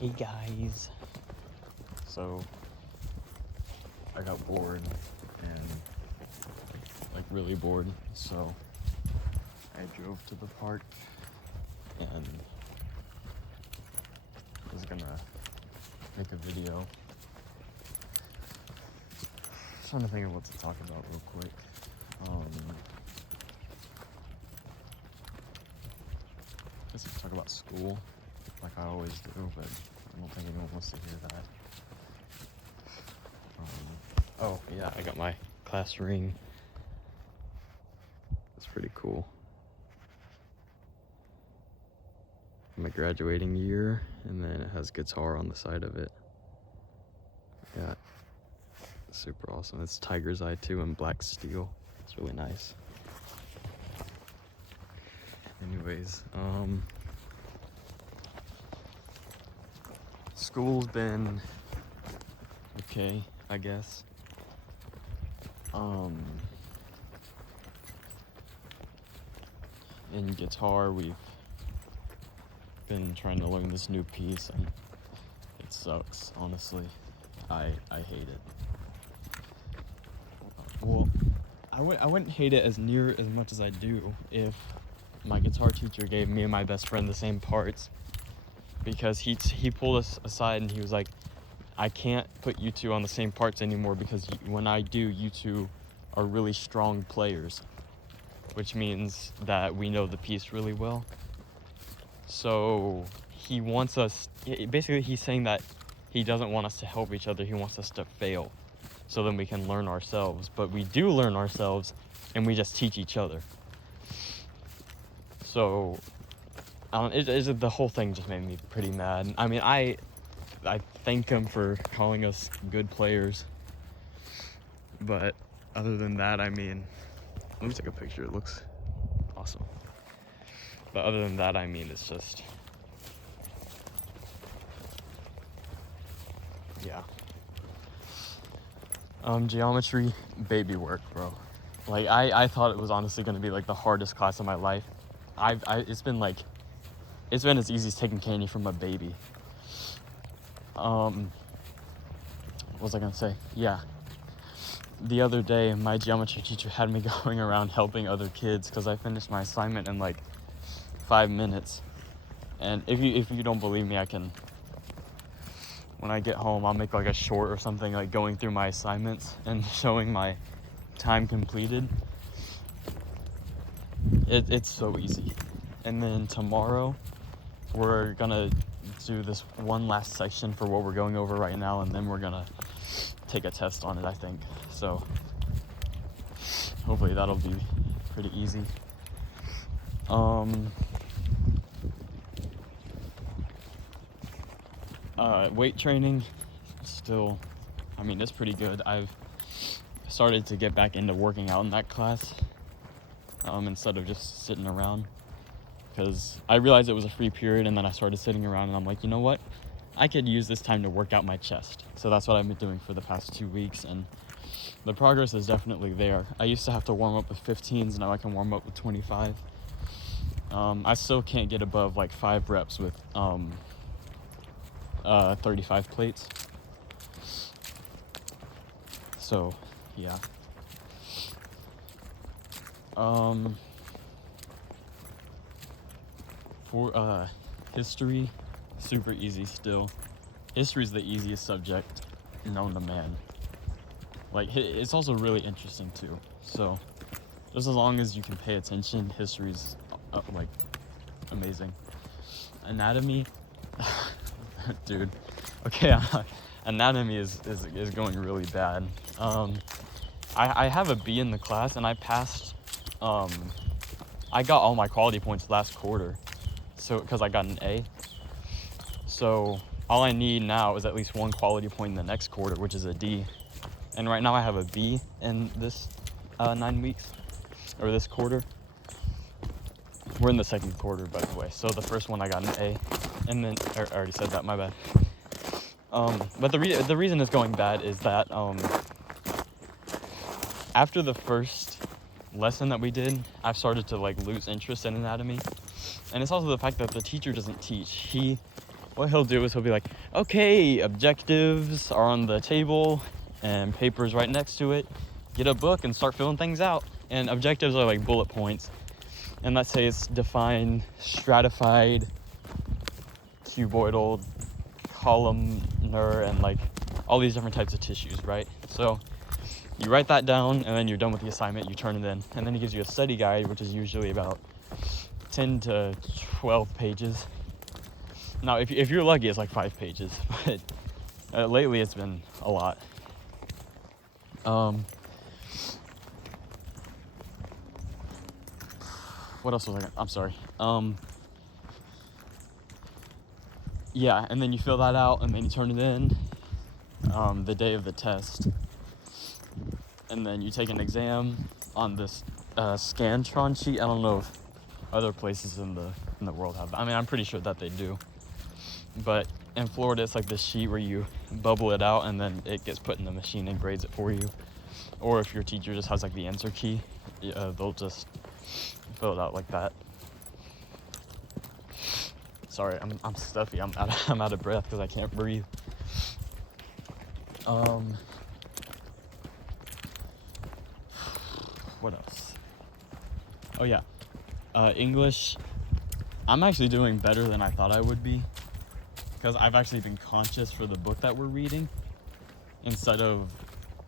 Hey guys. So I got bored and like really bored, so I drove to the park and was gonna make a video. Trying to think of what to talk about real quick. I guess I could talk about school like I always do, but I don't think anyone wants to hear that. Oh yeah, I got my class ring. It's pretty cool. My graduating year, and then it has guitar on the side of it. Yeah, super awesome. It's Tiger's Eye too in black steel. It's really nice. Anyways, school's been okay, I guess. In guitar, we've been trying to learn this new piece, and it sucks, honestly. I hate it. Well, I wouldn't hate it as much as I do if my guitar teacher gave me and my best friend the same parts, because he pulled us aside and he was like, I can't put you two on the same parts anymore because when I do, you two are really strong players, which means that we know the piece really well. So he wants us, basically he's saying that he doesn't want us to help each other, he wants us to fail so then we can learn ourselves. But we do learn ourselves and we just teach each other. So the whole thing just made me pretty mad. I mean, I thank him for calling us good players, but other than that, I mean, let me take a picture, it looks awesome. But other than that, I mean, it's just, yeah. Geometry, baby work, bro. Like, I thought it was honestly gonna be like the hardest class of my life. It's been as easy as taking candy from a baby. What was I gonna say? Yeah. The other day, my geometry teacher had me going around helping other kids because I finished my assignment in like 5 minutes. And if you don't believe me, I can, when I get home, I'll make like a short or something, like going through my assignments and showing my time completed. It's so easy. And then tomorrow, we're gonna do this one last section for what we're going over right now, and then we're gonna take a test on it, I think. So hopefully that'll be pretty easy. Weight training, still, I mean, it's pretty good. I've started to get back into working out in that class, instead of just sitting around, because I realized it was a free period, and then I started sitting around, and I'm like, you know what? I could use this time to work out my chest. So that's what I've been doing for the past 2 weeks, and the progress is definitely there. I used to have to warm up with 15s, now I can warm up with 25. I still can't get above like 5 reps with 35 plates. So, yeah. For history, super easy still. History is the easiest subject known to man. Like, it's also really interesting too. So, just as long as you can pay attention, history's like amazing. Anatomy, dude. Okay, anatomy is going really bad. I have a B in the class, and I passed. I got all my quality points last quarter, so because I got an A. So all I need now is at least 1 quality point in the next quarter, which is a D. And right now I have a B in this 9 weeks, or this quarter. We're in the second quarter, by the way. So the first one I got an A, and then I already said that. My bad. But the reason it's going bad is that after the first lesson that we did, I've started to like lose interest in anatomy, and it's also the fact that the teacher doesn't teach. what he'll do is he'll be like, okay, objectives are on the table and papers right next to it. Get a book and start filling things out. And objectives are like bullet points. And let's say it's define stratified, cuboidal, columnar, and like all these different types of tissues, right? So you write that down, and then you're done with the assignment, you turn it in. And then he gives you a study guide, which is usually about 10 to 12 pages. Now, if you're lucky, it's like 5 pages, but lately it's been a lot. What else was I gonna, I'm sorry. Yeah, and then you fill that out, and then you turn it in the day of the test. And then you take an exam on this Scantron sheet. I don't know if other places in the world have. I mean, I'm pretty sure that they do. But in Florida, it's like this sheet where you bubble it out, and then it gets put in the machine and grades it for you. Or if your teacher just has like the answer key, they'll just fill it out like that. Sorry, I'm stuffy. I'm out of breath because I can't breathe. What else? Oh yeah, English. I'm actually doing better than I thought I would be, because I've actually been conscious for the book that we're reading, instead of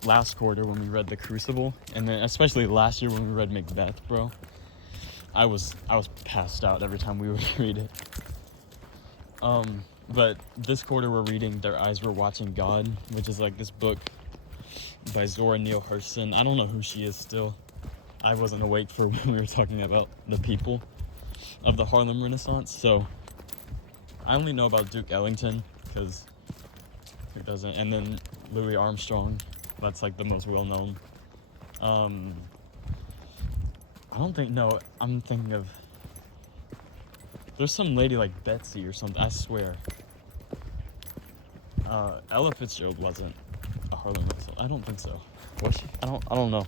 last quarter when we read The Crucible, and then especially last year when we read Macbeth, bro. I was passed out every time we would read it. But this quarter we're reading Their Eyes Were Watching God, which is like this book by Zora Neale Hurston. I don't know who she is still. I wasn't awake for when we were talking about the people of the Harlem Renaissance, so I only know about Duke Ellington, because who doesn't? And then Louis Armstrong, that's like the most well-known. I don't think, no, I'm thinking of, there's some lady like Betsy or something, I swear. Ella Fitzgerald wasn't a Harlem Renaissance, I don't think so. Was she? I don't know.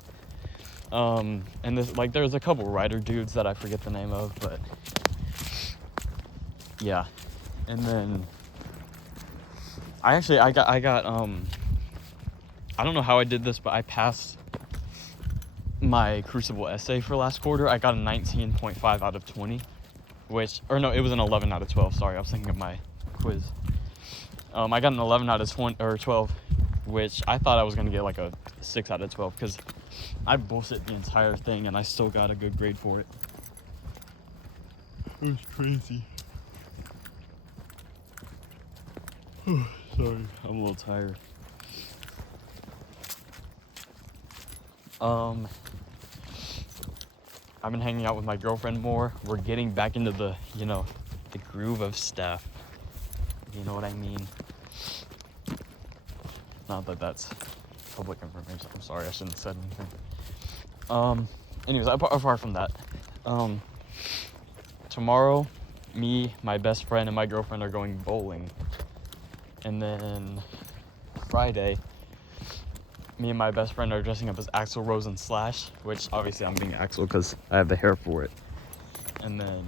And this, like, there's a couple writer dudes that I forget the name of, but yeah. And then I got I don't know how I did this, but I passed my Crucible essay for last quarter. I got a 19.5 out of 20, which, or no, it was an 11 out of 12. Sorry, I was thinking of my quiz. I got an 11 out of 20 or 12, which I thought I was gonna get like a 6 out of 12, because I bullshit the entire thing and I still got a good grade for it. It was crazy. Sorry, I'm a little tired. I've been hanging out with my girlfriend more. We're getting back into the, the groove of stuff. You know what I mean? Not that that's public information. I'm sorry, I shouldn't have said anything. Anyways, apart from that, tomorrow, me, my best friend, and my girlfriend are going bowling. And then Friday, me and my best friend are dressing up as Axl Rose and Slash, which obviously I'm being Axl because I have the hair for it. And then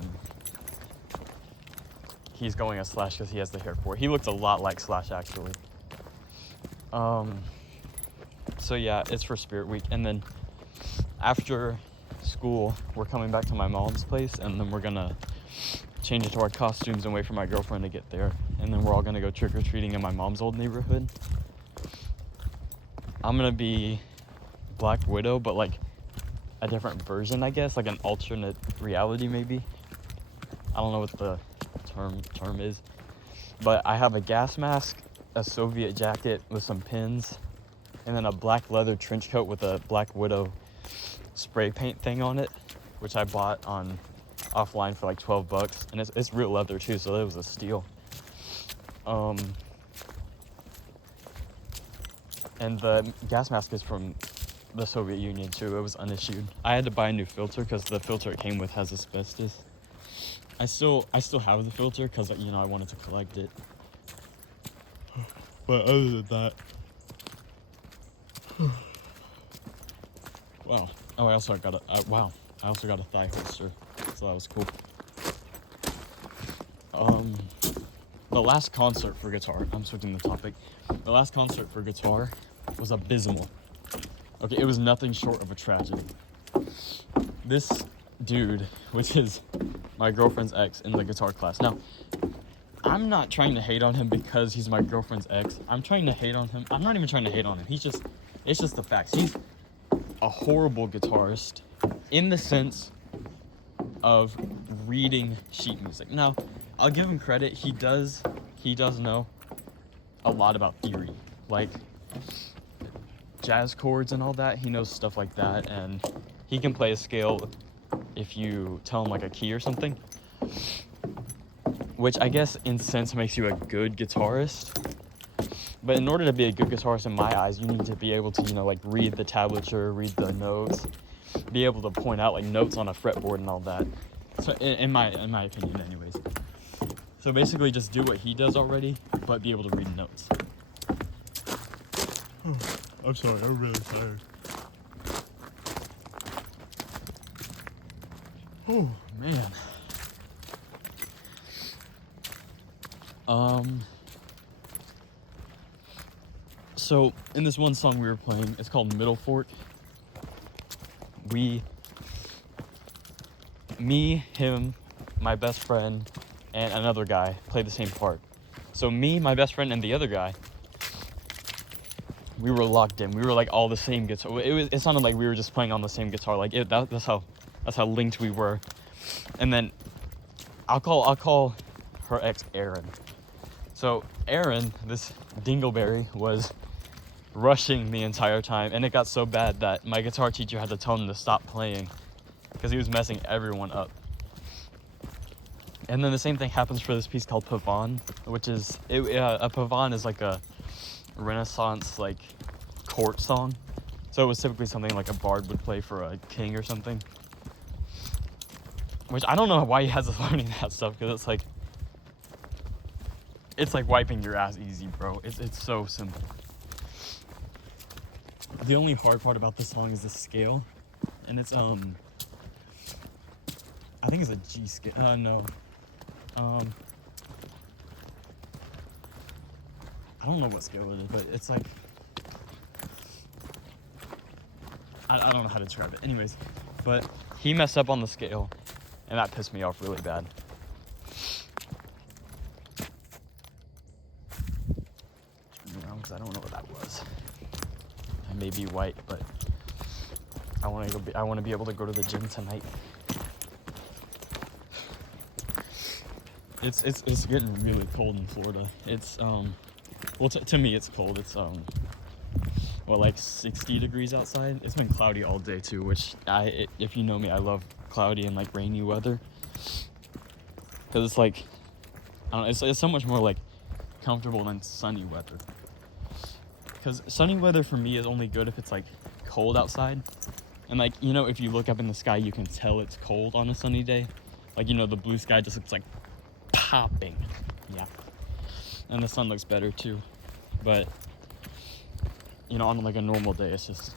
he's going as Slash because he has the hair for it. He looks a lot like Slash, actually. So yeah, it's for Spirit Week. And then after school, we're coming back to my mom's place, and then we're gonna change into our costumes and wait for my girlfriend to get there. And then we're all gonna go trick-or-treating in my mom's old neighborhood. I'm gonna be Black Widow, but like a different version, I guess, like an alternate reality maybe. I don't know what the term is, but I have a gas mask, a Soviet jacket with some pins, and then a black leather trench coat with a Black Widow spray paint thing on it, which I bought on offline for like $12, and it's real leather too, so it was a steal. And the gas mask is from the Soviet Union too. It was unissued. I had to buy a new filter because the filter it came with has asbestos. I still have the filter because I wanted to collect it. But other than that, wow. Oh, I also got a thigh holster, so that was cool. the last concert for guitar, I'm switching the topic. The last concert for guitar was abysmal. Okay, it was nothing short of a tragedy. This dude, which is my girlfriend's ex in the guitar class. Now, I'm not trying to hate on him because he's my girlfriend's ex. I'm trying to hate on him. I'm not even trying to hate on him. It's just the facts. He's a horrible guitarist in the sense of reading sheet music. Now, I'll give him credit. He does know a lot about theory, like jazz chords and all that. He knows stuff like that, and he can play a scale if you tell him like a key or something, which I guess in sense makes you a good guitarist. But in order to be a good guitarist in my eyes, you need to be able to, you know, like read the tablature, read the notes, be able to point out like notes on a fretboard and all that. So in my opinion anyways. So basically just do what he does already, but be able to read notes. I'm sorry, I'm really tired. Oh man. So in this one song we were playing, it's called Middle Fork. Me, him, my best friend, and another guy played the same part. So me, my best friend, and the other guy, we were locked in. We were like all the same guitar. It sounded like we were just playing on the same guitar. Like that's how linked we were. And then I'll call her ex Erin. So Erin, this dingleberry, was rushing the entire time, and it got so bad that my guitar teacher had to tell him to stop playing because he was messing everyone up. And then the same thing happens for this piece called Pavane, which is a pavane is like a Renaissance like court song. So it was typically something like a bard would play for a king or something. Which I don't know why he has us learning that stuff, because it's like wiping your ass easy, bro. It's so simple. The only hard part about this song is the scale, and it's I think it's a G scale. No. I don't know what scale it is, but it's like I don't know how to describe it. Anyways, but he messed up on the scale, and that pissed me off really bad. Because I don't know what that was. I may be white, but I want to be able to go to the gym tonight. It's getting really cold in Florida. It's well, to me it's cold. It's like 60 degrees outside. It's been cloudy all day too, which if you know me, I love cloudy and like rainy weather, because it's like, I don't know, it's so much more like comfortable than sunny weather. Because sunny weather for me is only good if it's like cold outside, and like, you know, if you look up in the sky you can tell it's cold on a sunny day. Like, you know, the blue sky just looks like popping. Yeah, and the sun looks better too. But you know, on like a normal day it's just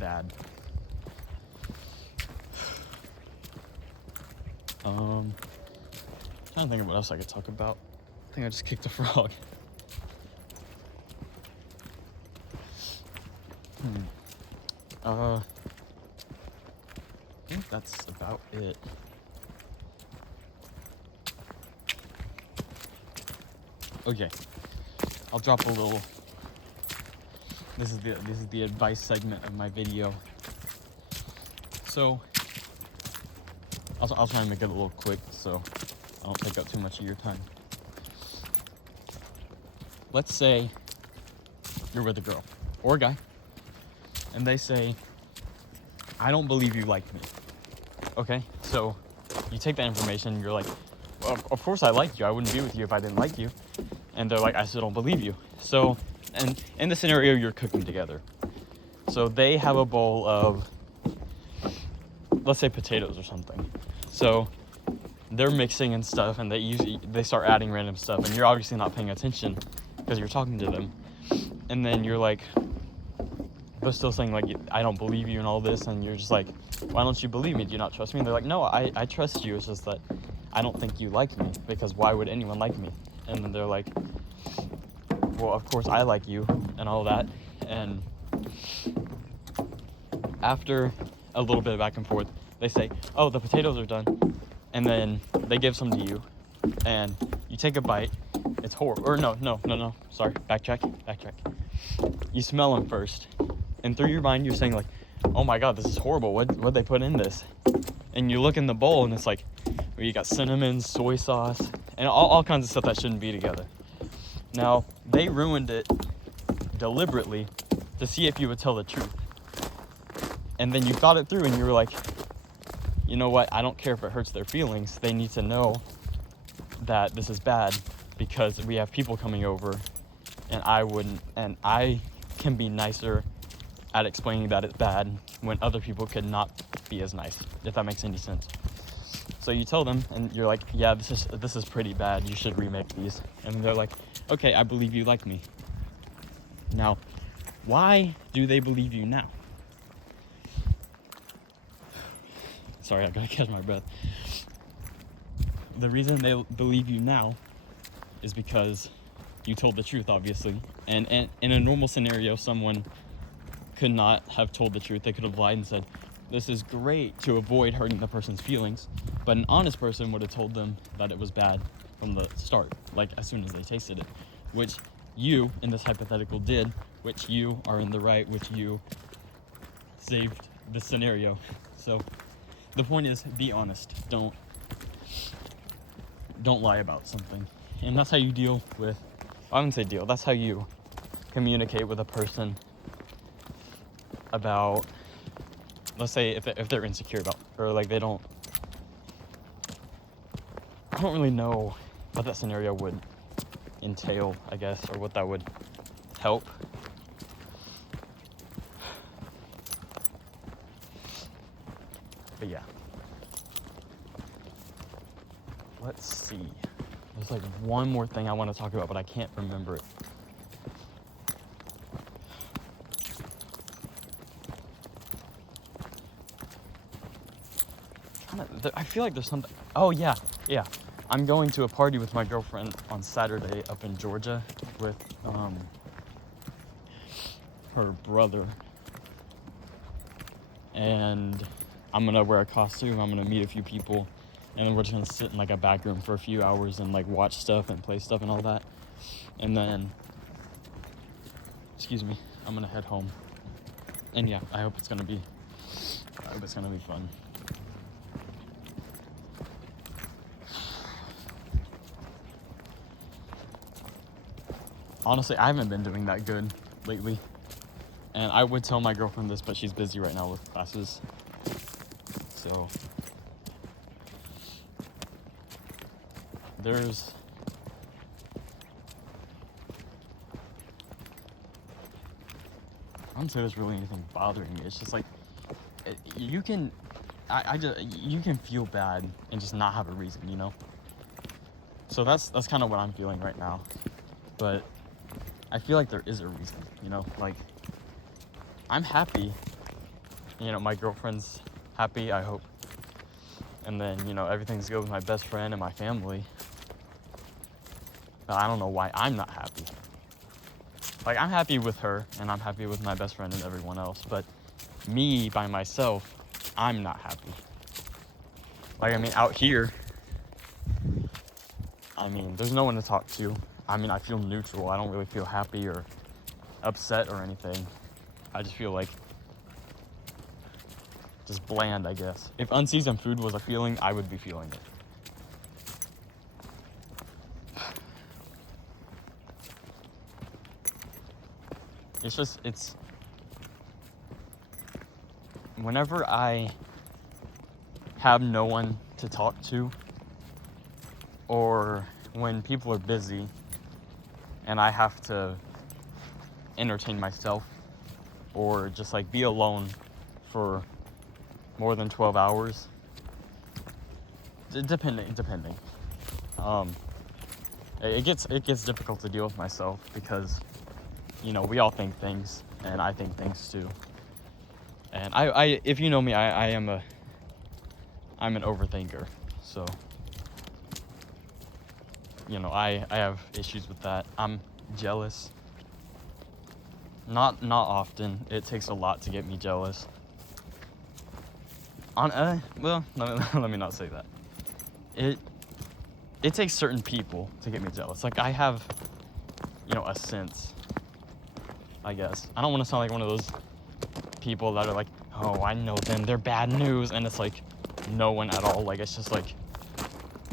bad. Trying to think of what else I could talk about. I think I just kicked a frog. I think that's about it. Okay, I'll drop a little. This is the advice segment of my video. So I'll try and make it a little quick so I don't take up too much of your time. Let's say you're with a girl or a guy, and they say, I don't believe you like me. Okay, so you take that information, you're like, well, of course I like you. I wouldn't be with you if I didn't like you. And they're like, I still don't believe you. So, and in the scenario, you're cooking together. So they have a bowl of, let's say, potatoes or something. So they're mixing and stuff, and they start adding random stuff, and you're obviously not paying attention because you're talking to them. And then you're like, they're still saying like, I don't believe you and all this, and you're just like, why don't you believe me? Do you not trust me? And they're like, no, I trust you. It's just that I don't think you like me, because why would anyone like me? And then they're like, well, of course I like you and all that. And after a little bit of back and forth, they say, oh, the potatoes are done. And then they give some to you, and you take a bite. It's horrible. Or no, sorry, backtrack. You smell them first, and through your mind you're saying like, oh my god, this is horrible, what'd they put in this? And you look in the bowl and it's like, well, you got cinnamon, soy sauce, and all kinds of stuff that shouldn't be together. Now, they ruined it deliberately to see if you would tell the truth. And then you thought it through and you were like, you know what, I don't care if it hurts their feelings. They need to know that this is bad because we have people coming over, and I can be nicer at explaining that it's bad when other people could not be as nice, if that makes any sense. So you tell them and you're like, yeah, this is pretty bad, you should remake these. And they're like, okay, I believe you like me. Now, why do they believe you now? Sorry, I gotta catch my breath. The reason they believe you now is because you told the truth, obviously. And in a normal scenario, someone could not have told the truth. They could have lied and said, this is great, to avoid hurting the person's feelings. But an honest person would have told them that it was bad from the start, like as soon as they tasted it, which you, in this hypothetical, did, which you are in the right, which you saved the scenario. So the point is, be honest. Don't lie about something. And that's how you deal with, I wouldn't say deal, that's how you communicate with a person about, let's say if they're insecure about, or like I don't really know what that scenario would entail, I guess, or what that would help. But yeah. Let's see. There's like one more thing I want to talk about, but I can't remember it. I feel like there's something. Oh yeah. I'm going to a party with my girlfriend on Saturday up in Georgia with her brother, and I'm gonna wear a costume. I'm gonna meet a few people, and then we're just gonna sit in like a back room for a few hours and like watch stuff and play stuff and all that. And then, I'm gonna head home. And yeah, I hope it's gonna be fun. Honestly, I haven't been doing that good lately. And I would tell my girlfriend this, but she's busy right now with classes. So I don't say there's really anything bothering me. It's just like, you can feel bad and just not have a reason, you know? So that's kind of what I'm feeling right now. But I feel like there is a reason, you know? Like, I'm happy. You know, my girlfriend's happy, I hope. And then, you know, everything's good with my best friend and my family. But I don't know why I'm not happy. Like, I'm happy with her, and I'm happy with my best friend and everyone else, but me, by myself, I'm not happy. Like, I mean, out here, I mean, there's no one to talk to. I mean, I feel neutral. I don't really feel happy or upset or anything. I just feel like just bland, I guess. If unseasoned food was a feeling, I would be feeling it. It's whenever I have no one to talk to, or when people are busy and I have to entertain myself or just like be alone for more than 12 hours, depending. It gets difficult to deal with myself because, you know, we all think things, and I think things too. And I if you know me, I'm an overthinker. So you know, I have issues with that. I'm jealous. Not often. It takes a lot to get me jealous. Well, let me not say that. It takes certain people to get me jealous. Like, I have, you know, a sense, I guess. I don't want to sound like one of those people that are like, oh, I know them, they're bad news, and it's like no one at all. Like, it's just like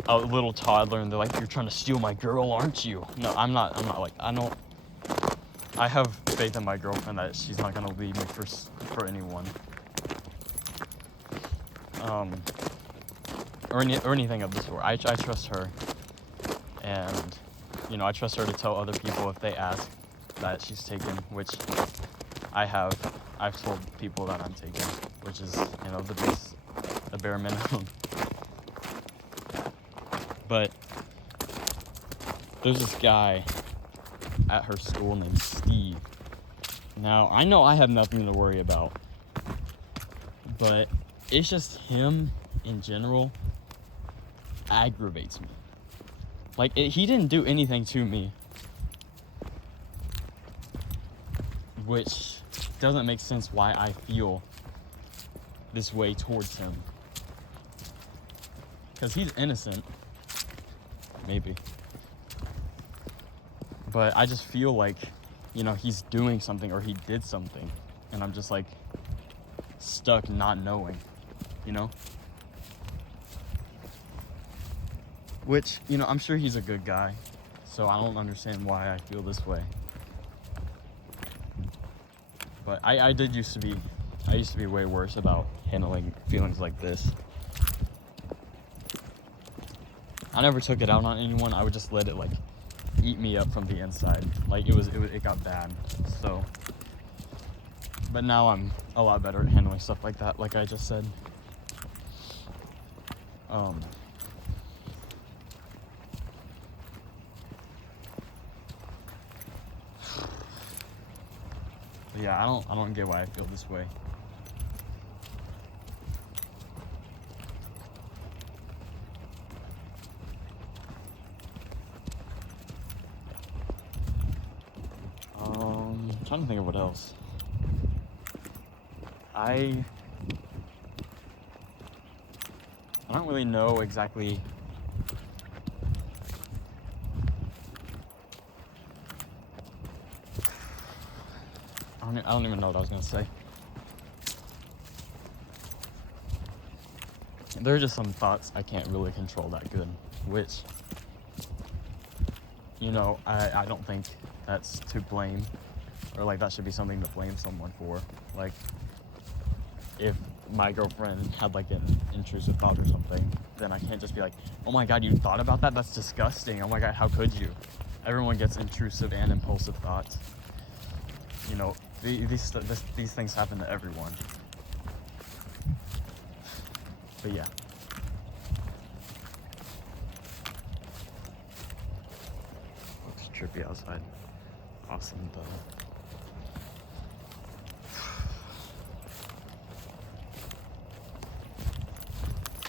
a little toddler, and they're like, you're trying to steal my girl, aren't you? No, I'm not like, I have faith in my girlfriend that she's not gonna leave me for anyone. Or anything of the sort. I trust her, and you know, I trust her to tell other people if they ask that she's taken, which I have. I've told people that I'm taken, which is, you know, the bare minimum. But there's this guy at her school named Steve. Now, I know I have nothing to worry about, but it's just him in general aggravates me. Like, he didn't do anything to me, which doesn't make sense why I feel this way towards him. Because he's innocent. Maybe. But I just feel like, you know, he's doing something or he did something. And I'm just like stuck not knowing, you know? Which, you know, I'm sure he's a good guy. So I don't understand why I feel this way. But I used to be way worse about handling feelings like this. I never took it out on anyone. I would just let it like eat me up from the inside. Like it got bad. So, but now I'm a lot better at handling stuff like that. Like I just said. Yeah, I don't get why I feel this way. I'm trying to think of what else. I don't really know exactly. I don't even know what I was gonna say. There are just some thoughts I can't really control that good, which, you know, I don't think that's to blame, or like that should be something to blame someone for. Like, if my girlfriend had like an intrusive thought or something, then I can't just be like, oh my god, you thought about that? That's disgusting. Oh my god, how could you? Everyone gets intrusive and impulsive thoughts. You know, these things happen to everyone. But yeah. Looks trippy outside. Awesome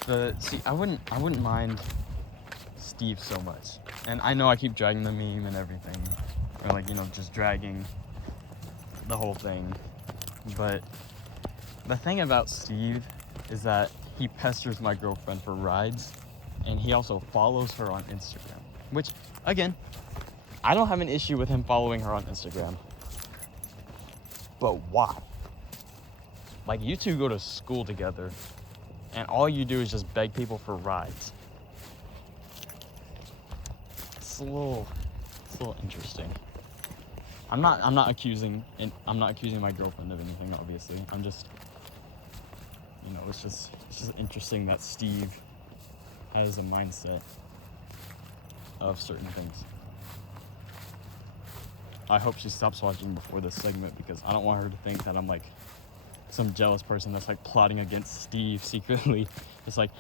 though. See, I wouldn't mind Steve so much. And I know I keep dragging the meme and everything. Or like, you know, just dragging the whole thing. But the thing about Steve is that he pesters my girlfriend for rides, and he also follows her on Instagram. Which, again, I don't have an issue with him following her on Instagram. But why? Like, you two go to school together, and all you do is just beg people for rides. It's a little interesting. I'm not accusing my girlfriend of anything, obviously. I'm just, you know, it's just interesting that Steve has a mindset of certain things. I hope she stops watching before this segment, because I don't want her to think that I'm like some jealous person that's like plotting against Steve secretly. It's like,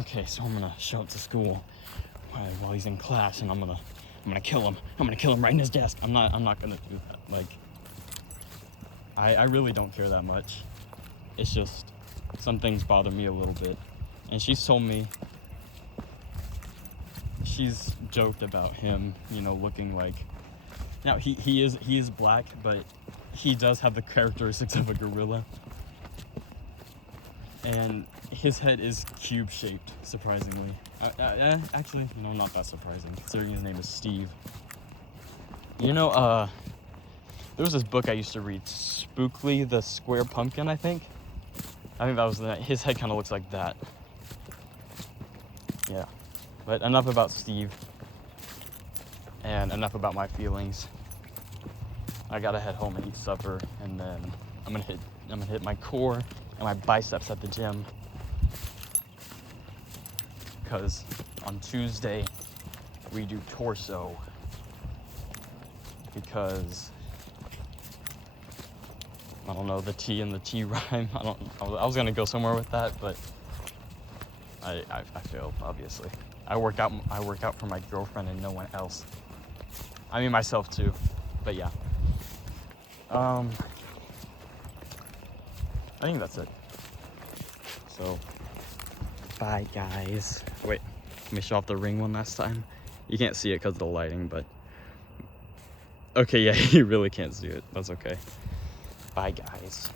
okay, so I'm gonna show up to school while he's in class, and I'm gonna kill him. I'm gonna kill him right in his desk. I'm not gonna do that. Like, I really don't care that much. It's just some things bother me a little bit. And she's told me she's joked about him, you know, looking like. Now he is black, but he does have the characteristics of a gorilla. And his head is cube-shaped, surprisingly. Actually, no, not that surprising, considering his name is Steve. You know, there was this book I used to read, Spookly the Square Pumpkin, I think that was the, his head kind of looks like that. Yeah, but enough about Steve, and enough about my feelings. I gotta head home and eat supper, and then I'm gonna hit my core and my biceps at the gym, because on Tuesday we do torso, because I don't know, the T and the T rhyme. I was gonna go somewhere with that, but I failed, obviously. I work out for my girlfriend and no one else. I mean myself too, but yeah. I think that's it. So, bye guys. Wait, let me show off the ring one last time. You can't see it because of the lighting, but okay, yeah, you really can't see it. That's okay. Bye guys.